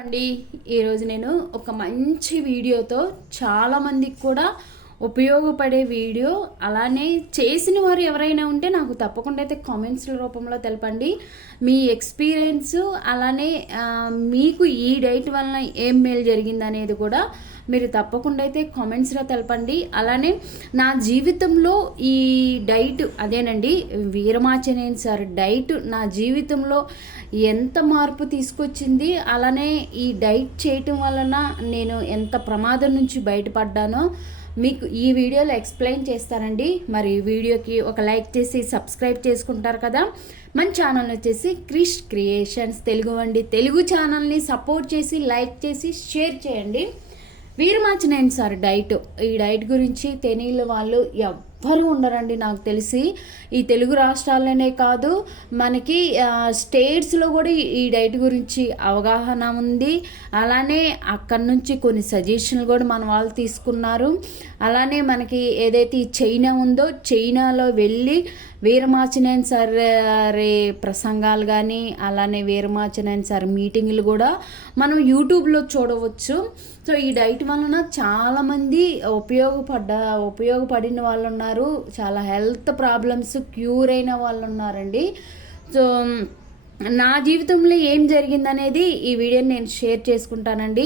అండి ఈరోజు నేను ఒక మంచి వీడియోతో చాలామందికి కూడా ఉపయోగపడే వీడియో, అలానే చేసిన వారు ఎవరైనా ఉంటే నాకు తప్పకుండా అయితే కామెంట్స్ రూపంలో తెలపండి మీ ఎక్స్పీరియన్స్. అలానే మీకు ఈ డైట్ వలన ఏం మేలు జరిగింది అనేది కూడా మీరు తప్పకుండా అయితే కామెంట్స్లో తెలపండి. అలానే నా జీవితంలో ఈ డైట్ అదేనండి వీరమాచినేని సార్ డైట్ నా జీవితంలో ఎంత మార్పు తీసుకొచ్చింది, అలానే ఈ డైట్ చేయటం వలన నేను ఎంత ప్రమాదం నుంచి బయటపడ్డానో మీకు ఈ వీడియోలో ఎక్స్ప్లెయిన్ చేస్తానండి. మరి వీడియోకి ఒక లైక్ చేసి సబ్స్క్రైబ్ చేసుకుంటారు కదా. మన ఛానల్ వచ్చేసి క్రిష్ క్రియేషన్స్ తెలుగు అండి. తెలుగు ఛానల్ని సపోర్ట్ చేసి లైక్ చేసి షేర్ చేయండి. వీరమాచినేని సార్ డైట్, ఈ డైట్ గురించి తెలియని వాళ్ళు ఎవ్వరు ఉండరండి నాకు తెలిసి. ఈ తెలుగు రాష్ట్రాల్లోనే కాదు, మనకి స్టేట్స్లో కూడా ఈ డైట్ గురించి అవగాహన ఉంది. అలానే అక్కడి నుంచి కొన్ని సజెషన్లు కూడా మన వాళ్ళు తీసుకున్నారు. అలానే మనకి ఏదైతే ఈ చైనా ఉందో చైనాలో వెళ్ళి వీరమాచినేని సార్ ప్రసంగాలు కానీ అలానే వీరమాచినేని సార్ మీటింగ్లు కూడా మనం యూట్యూబ్లో చూడవచ్చు. సో ఈ డైట్ వలన చాలామంది ఉపయోగపడిన వాళ్ళు ఉన్నారు, చాలా హెల్త్ ప్రాబ్లమ్స్ క్యూర్ అయిన వాళ్ళు ఉన్నారండి. సో నా జీవితంలో ఏం జరిగిందనేది ఈ వీడియోని నేను షేర్ చేసుకుంటానండి.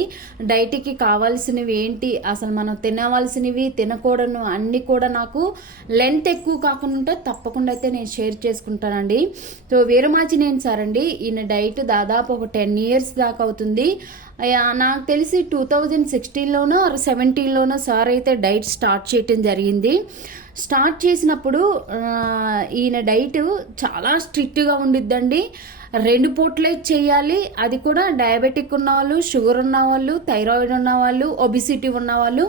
డైట్కి కావాల్సినవి ఏంటి, అసలు మనం తినవలసినవి తినకూడను అన్నీ కూడా నాకు లెంత్ ఎక్కువ కాకుండా తప్పకుండా అయితే నేను షేర్ చేసుకుంటానండి. సో వీరమాచినేని సార్ అండి, ఈయన డైట్ దాదాపు ఒక 10 years దాకా అవుతుంది. నాకు తెలిసి 2016లోనో 2017లోనో సార్ అయితే డైట్ స్టార్ట్ చేయటం జరిగింది. స్టార్ట్ చేసినప్పుడు ఈయన డైట్ చాలా స్ట్రిక్ట్గా ఉండిద్దండి. 2 పూట్లే చేయాలి, అది కూడా డయాబెటిక్ ఉన్నవాళ్ళు, షుగర్ ఉన్నవాళ్ళు, థైరాయిడ్ ఉన్నవాళ్ళు, ఒబిసిటీ ఉన్నవాళ్ళు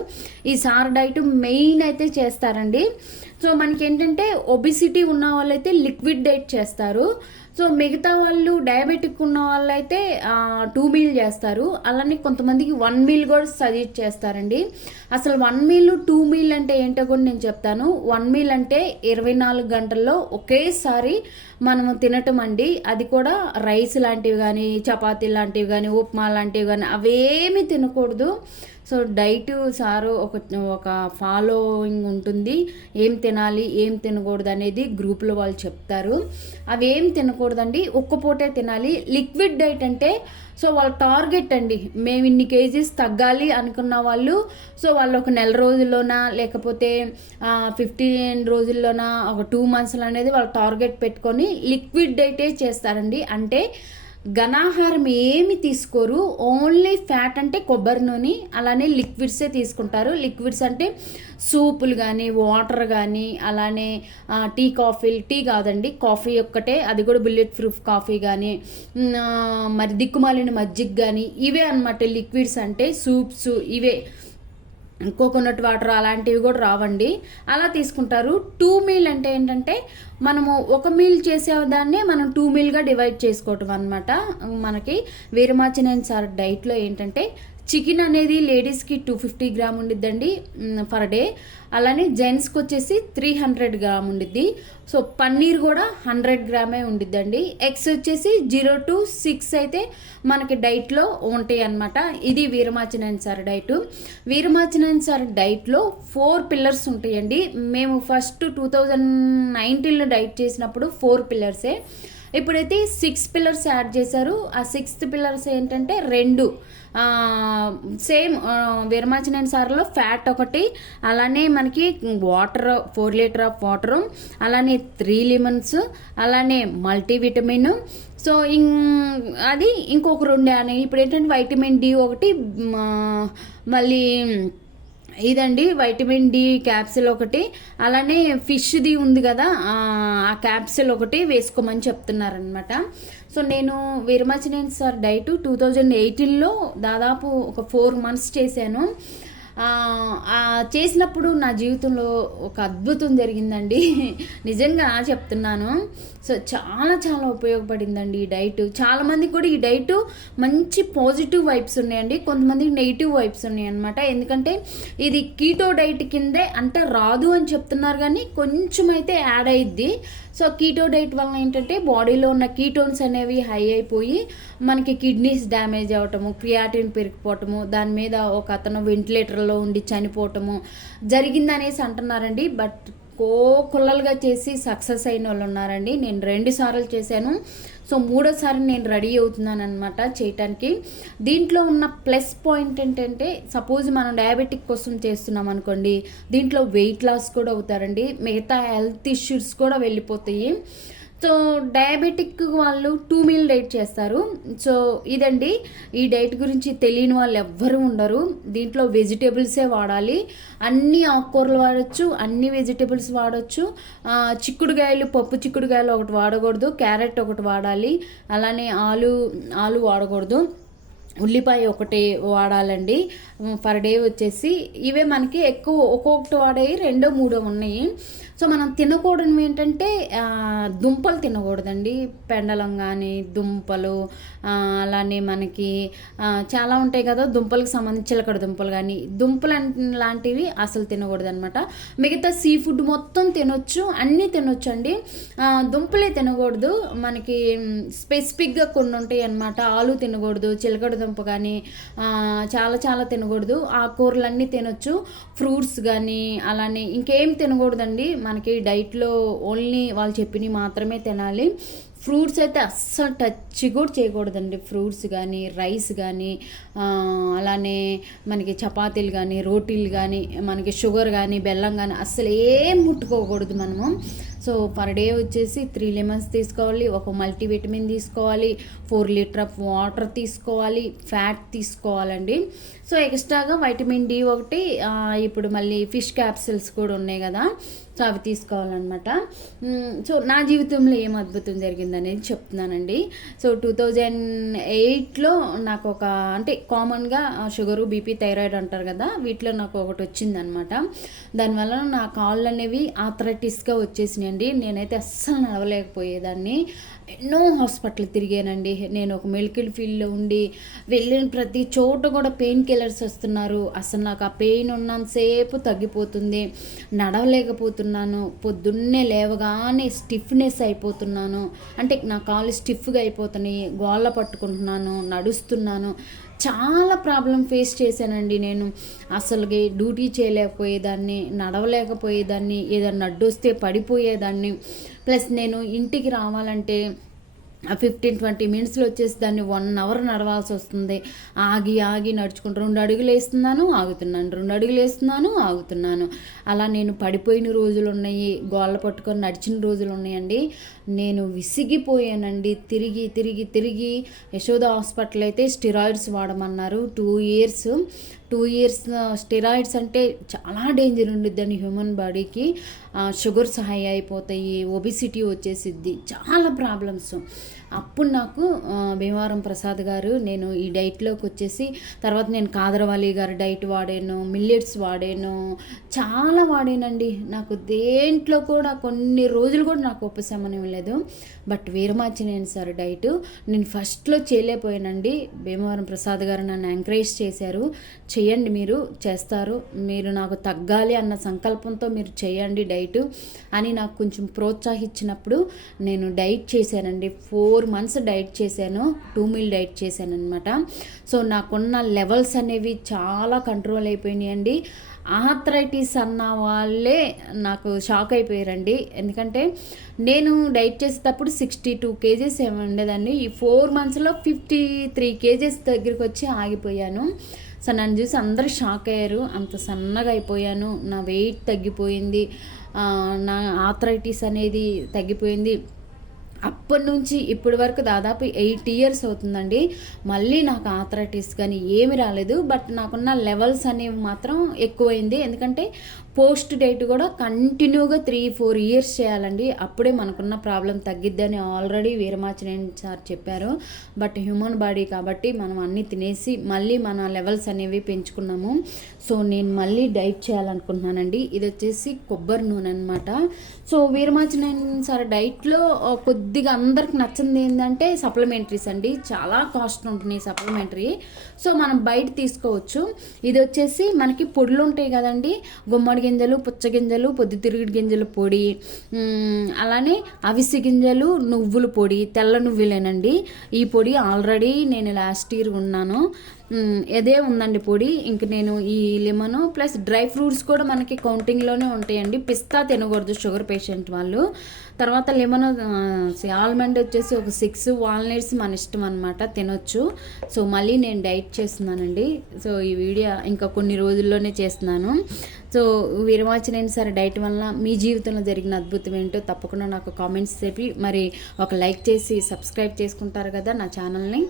ఈ సార్ డైట్ మెయిన్ అయితే చేస్తారండి. సో మనకి ఏంటంటే ఒబిసిటీ ఉన్న వాళ్ళు అయితే లిక్విడ్ డైట్ చేస్తారు. సో మిగతా వాళ్ళు డయాబెటిక్ ఉన్న వాళ్ళు అయితే 2 meal చేస్తారు. అలానే కొంతమందికి 1 meal కూడా సజెస్ట్ చేస్తారండి. అసలు 1 meal 2 meal అంటే ఏంటో కూడా నేను చెప్తాను. 1 meal అంటే 24 గంటల్లో ఒకేసారి మనము తినటం అండి. అది కూడా రైస్ లాంటివి కానీ, చపాతీ లాంటివి కానీ, ఉప్మా లాంటివి కానీ అవేమి తినకూడదు. సో డైట్ సారు ఒక ఫాలోయింగ్ ఉంటుంది, ఏం తినాలి ఏం తినకూడదు అనేది గ్రూప్లో వాళ్ళు చెప్తారు. అవి ఏం తినకూడదండి, ఒక్క పూటే తినాలి. లిక్విడ్ డైట్ అంటే సో వాళ్ళ టార్గెట్ అండి, మేము ఇన్ని కేజీస్ తగ్గాలి అనుకున్న వాళ్ళు సో వాళ్ళు ఒక నెల రోజుల్లోనా లేకపోతే 15 రోజుల్లోనా ఒక 2 monthsలో అనేది వాళ్ళు టార్గెట్ పెట్టుకొని లిక్విడ్ డైటే చేస్తారండి. అంటే ఘనాహారం ఏమి తీసుకోరు, ఓన్లీ ఫ్యాట్ అంటే కొబ్బరి నూనె, అలానే లిక్విడ్సే తీసుకుంటారు. లిక్విడ్స్ అంటే సూపులు కానీ, వాటర్ కానీ, అలానే టీ కాదండి, కాఫీ ఒక్కటే, అది కూడా బుల్లెట్ ప్రూఫ్ కాఫీ కానీ, మరి దిక్కుమాలిన మజ్జిగ కానీ, ఇవే అనమాట లిక్విడ్స్ అంటే. సూప్స్ ఇవే, కోకోనట్ వాటర్ అలాంటివి కూడా రావండి, అలా తీసుకుంటారు. 2 meal అంటే ఏంటంటే మనము ఒక మీల్ చేసేదాన్ని మనం 2 mealగా డివైడ్ చేసుకోవటం అనమాట. మనకి వీరమాచినేని సార్ డైట్లో ఏంటంటే చికెన్ అనేది లేడీస్కి 250 grams ఉండిద్దండి పర్ డే. అలానే జెంట్స్కి వచ్చేసి 300 grams ఉండిద్ది. సో పన్నీర్ కూడా 100 grams ఉండిద్దండి. ఎగ్స్ వచ్చేసి 0 to 6 అయితే మనకి డైట్లో ఉంటాయి అన్నమాట. ఇది Veeramachaneni sir diet. Veeramachaneni sir డైట్లో 4 pillars ఉంటాయండి. మేము ఫస్ట్ 2019లో డైట్ చేసినప్పుడు 4 pillars. ఇప్పుడైతే 6 pillars యాడ్ చేశారు. ఆ 6th pillars ఏంటంటే 2 సేమ్ వీరమాచినేని సార్లో ఫ్యాట్ ఒకటి, అలానే మనకి వాటర్ 4 liters ఆఫ్ వాటరు, అలానే 3 lemons, అలానే మల్టీవిటమిన్. సో అది ఇంకొక 2 అని. ఇప్పుడు ఏంటంటే వైటమిన్ డి ఒకటి, మళ్ళీ ఇదండి వైటమిన్ డి క్యాప్సిల్ ఒకటి, అలానే ఫిష్ది ఉంది కదా ఆ క్యాప్సిల్ ఒకటి వేసుకోమని చెప్తున్నారనమాట. సో నేను వీరమాచినేని సార్ డైట్ 2018లో దాదాపు ఒక 4 months చేశాను. చేసినప్పుడు నా జీవితంలో ఒక అద్భుతం జరిగిందండి, నిజంగా చెప్తున్నాను. సో చాలా చాలా ఉపయోగపడిందండి ఈ డైట్. చాలామందికి కూడా ఈ డైట్ మంచి పాజిటివ్ వైబ్స్ ఉన్నాయండి, కొంతమందికి నెగిటివ్ వైబ్స్ ఉన్నాయి అనమాట. ఎందుకంటే ఇది కీటో డైట్ కిందే అంటే రాదు అని చెప్తున్నారు, కానీ కొంచెం అయితే యాడ్ అయ్యిద్ది. సో కీటో డైట్ వలన ఏంటంటే బాడీలో ఉన్న కీటోన్స్ అనేవి హై అయిపోయి మనకి కిడ్నీస్ డ్యామేజ్ అవ్వటము, క్రియాటిన్ పెరిగిపోవటము, దాని మీద ఒక అతను వెంటిలేటర్లో ఉండి చనిపోవటము జరిగిందనేసి అంటున్నారండి. బట్ కుల్లలుగా చేసి సక్సెస్ అయిన వాళ్ళు ఉన్నారండి. నేను 2 సార్లు చేశాను. సో 3వసారి నేను రెడీ అవుతున్నాను అనమాట చేయటానికి. దీంట్లో ఉన్న ప్లస్ పాయింట్ ఏంటంటే సపోజ్ మనం డయాబెటిక్ కోసం చేస్తున్నాం అనుకోండి, దీంట్లో వెయిట్ లాస్ కూడా అవుతారండి, మిగతా హెల్త్ ఇష్యూస్ కూడా వెళ్ళిపోతాయి. సో డయాబెటిక్ వాళ్ళు 2 మీల్ డైట్ చేస్తారు. సో ఇదండి, ఈ డైట్ గురించి తెలియని వాళ్ళు ఎవ్వరూ ఉండరు. దీంట్లో వెజిటేబుల్సే వాడాలి, అన్ని ఆకుకూరలు వాడచ్చు, అన్ని వెజిటేబుల్స్ వాడచ్చు. చిక్కుడుకాయలు, పప్పు చిక్కుడుకాయలు ఒకటి వాడకూడదు, క్యారెట్ ఒకటి వాడాలి, అలానే ఆలు వాడకూడదు, ఉల్లిపాయ ఒకటి వాడాలండి పర్ డే వచ్చేసి. ఇవే మనకి ఎక్కువ ఒక్కొక్కటి వాడేవి 2, 3 ఉన్నాయి. సో మనం తినకూడదు ఏంటంటే దుంపలు తినకూడదండి, పెండలం కానీ దుంపలు, అలానే మనకి చాలా ఉంటాయి కదా దుంపలకు సంబంధించి, చిలకడ దుంపలు కానీ, దుంపలు లాంటివి అసలు తినకూడదు అనమాట. మిగతా సీ ఫుడ్ మొత్తం తినొచ్చు, అన్నీ తినొచ్చు అండి, దుంపలే తినకూడదు. మనకి స్పెసిఫిక్గా కొన్ని ఉంటాయి అనమాట. ఆలు తినకూడదు, చిలకడ దుంప కానీ చాలా చాలా తినకూడదు. ఆ కూరలన్నీ తినొచ్చు, ఫ్రూట్స్ కానీ అలానే ఇంకేం తినకూడదండి. మనకి డైట్లో ఓన్లీ వాళ్ళు చెప్పినవి మాత్రమే తినాలి. ఫ్రూట్స్ అయితే అస్సలు టచ్ కూడా చేయకూడదండి. ఫ్రూట్స్ కానీ, రైస్ కానీ, అలానే మనకి చపాతీలు కానీ, రోటీలు కానీ, మనకి షుగర్ కానీ, బెల్లం కానీ అస్సలు ఏం ముట్టుకోకూడదు మనము. సో పర్ డే వచ్చేసి 3 లెమన్స్ తీసుకోవాలి, ఒక మల్టీవిటమిన్ తీసుకోవాలి, 4 లీటర్ ఆఫ్ వాటర్ తీసుకోవాలి, ఫ్యాట్ తీసుకోవాలండి. సో ఎక్స్ట్రాగా వైటమిన్ డి ఒకటి, ఇప్పుడు మళ్ళీ ఫిష్ క్యాప్సిల్స్ కూడా ఉన్నాయి కదా, సో అవి తీసుకోవాలన్నమాట. సో నా జీవితంలో ఏం అద్భుతం జరిగిందనేది చెప్తున్నానండి. సో 2008లో నాకు ఒక అంటే కామన్గా షుగరు, బీపీ, థైరాయిడ్ అంటారు కదా, వీటిలో నాకు ఒకటి వచ్చిందనమాట. దానివల్ల నా కాళ్ళు అనేవి ఆర్థరైటిస్గా వచ్చేసినాయండి. నేనైతే అస్సలు నడవలేకపోయేదాన్ని. ఎన్నో హాస్పిటల్ తిరిగానండి. నేను ఒక మెడికల్ ఫీల్డ్లో ఉండి వెళ్ళిన ప్రతి చోట కూడా పెయిన్ కిల్లర్స్ వస్తున్నారు. అసలు నాకు ఆ పెయిన్ ఉన్నంతసేపు తగ్గిపోతుంది, నడవలేకపోతున్నాను, పొద్దున్నే లేవగానే స్టిఫ్నెస్ అయిపోతున్నాను, అంటే నా కాళ్ళు స్టిఫ్గా అయిపోతున్నాయి, గోళ్ళ పట్టుకుంటున్నాను, నడుస్తున్నాను, చాలా ప్రాబ్లం ఫేస్ చేశానండి నేను. అసలుకి డ్యూటీ చేయలేకపోయేదాన్ని, నడవలేకపోయేదాన్ని, ఏదన్నా అడ్డొస్తే పడిపోయేదాన్ని. ప్లస్ నేను ఇంటికి రావాలంటే 15-20 మినిట్స్లో వచ్చేసి దాన్ని 1 అవర్ నడవాల్సి వస్తుంది. ఆగి నడుచుకుంటూ 2 అడుగులు వేస్తున్నాను, ఆగుతున్నాను, 2 అడుగులు వేస్తున్నాను, ఆగుతున్నాను. అలా నేను పడిపోయిన రోజులు ఉన్నాయి, గోళ్ళ పట్టుకొని నడిచిన రోజులు ఉన్నాయండి. నేను విసిగిపోయానండి. తిరిగి యశోద హాస్పిటల్ అయితే స్టెరాయిడ్స్ వాడమన్నారు 2 ఇయర్స్. 2 ఇయర్స్ స్టెరాయిడ్స్ అంటే చాలా డేంజర్ ఉండిద్దని హ్యూమన్ బాడీకి. షుగర్స్ హై అయిపోతాయి, ఒబిసిటీ వచ్చేసిద్ది, చాలా ప్రాబ్లమ్స్. అప్పుడు నాకు భీమవరం ప్రసాద్ గారు, నేను ఈ డైట్లోకి వచ్చేసి తర్వాత నేను కాదరవాలి గారు డైట్ వాడాను, మిల్లెట్స్ వాడాను, చాలా వాడానండి. నాకు దేంట్లో కూడా కొన్ని రోజులు కూడా నాకు ఉపశమనం లేదు. బట్ వీరమాచినేని సార్ డైట్ నేను ఫస్ట్లో చేయలేకపోయానండి. భీమవరం ప్రసాద్ గారు నన్ను ఎంకరేజ్ చేశారు, చేయండి, మీరు చేస్తారు, మీరు నాకు తగ్గాలి అన్న సంకల్పంతో మీరు చేయండి డైట్ అని నాకు కొంచెం ప్రోత్సహించినప్పుడు నేను డైట్ చేశానండి. 4 months డైట్ చేశాను, 2 మీల్ డైట్ చేశాను అనమాట. సో నాకున్న లెవెల్స్ అనేవి చాలా కంట్రోల్ అయిపోయినాయండి. ఆర్థరైటిస్ అన్న వాళ్ళే నాకు షాక్ అయిపోయారండి. ఎందుకంటే నేను డైట్ చేసేటప్పుడు 62 kgs ఉండేదాన్ని. ఈ 4 monthsలో 53 kgs దగ్గరికి వచ్చి ఆగిపోయాను. సో నన్ను చూసి అందరూ షాక్ అయ్యారు, అంత సన్నగా అయిపోయాను, నా వెయిట్ తగ్గిపోయింది, నా ఆర్థరైటిస్ అనేది తగ్గిపోయింది. అప్పటి నుంచి ఇప్పటి వరకు దాదాపు 8 years అవుతుందండి. మళ్ళీ నాకు ఆర్థరైటిస్ కానీ ఏమి రాలేదు. బట్ నాకున్న లెవెల్స్ అనేవి మాత్రం ఎక్కువైంది. ఎందుకంటే పోస్ట్ డైట్ కూడా కంటిన్యూగా 3-4 years చేయాలండి, అప్పుడే మనకున్న ప్రాబ్లం తగ్గిద్దని ఆల్రెడీ వీరమాచినేని సార్ చెప్పారు. బట్ హ్యూమన్ బాడీ కాబట్టి మనం అన్నీ తినేసి మళ్ళీ మన లెవెల్స్ అనేవి పెంచుకున్నాము. సో నేను మళ్ళీ డైట్ చేయాలనుకుంటున్నానండి. ఇది వచ్చేసి కొబ్బరి నూనె అనమాట. సో వీరమాచినేని సార్ డైట్లో కొద్దిగా అందరికి నచ్చింది ఏంటంటే సప్లిమెంటరీస్ అండి. చాలా కాస్ట్ ఉంటున్నాయి సప్లిమెంటరీ. సో మనం బయట తీసుకోవచ్చు. ఇది వచ్చేసి మనకి పొడులు ఉంటాయి కదండి, గుమ్మడి గింజలు, పుచ్చగింజలు, పొద్దుతిరుగుడు గింజల పొడి, అలానే అవిసె గింజలు, నువ్వుల పొడి, తెల్ల నువ్వులేనండి. ఈ పొడి ఆల్రెడీ నేను లాస్ట్ ఇయర్ ఉన్నాను, ఇదే ఉందండి పొడి. ఇంక నేను ఈ లెమన్ ప్లస్ డ్రై ఫ్రూట్స్ కూడా మనకి కౌంటింగ్లోనే ఉంటాయండి. పిస్తా తినకూడదు షుగర్ పేషెంట్ వాళ్ళు. తర్వాత లెమన్, ఆల్మండ్ వచ్చేసి ఒక 6, వాల్నట్స్ మన ఇష్టం అనమాట, తినొచ్చు. సో మళ్ళీ నేను డైట్ చేస్తున్నానండి. సో ఈ వీడియో ఇంకా కొన్ని రోజుల్లోనే చేస్తున్నాను. సో వీరమాచినైనా సరే డైట్ వల్ల మీ జీవితంలో జరిగిన అద్భుతం ఏంటో తప్పకుండా నాకు కామెంట్స్ చెప్పి మరి ఒక లైక్ చేసి సబ్స్క్రైబ్ చేసుకుంటారు కదా నా ఛానల్ని.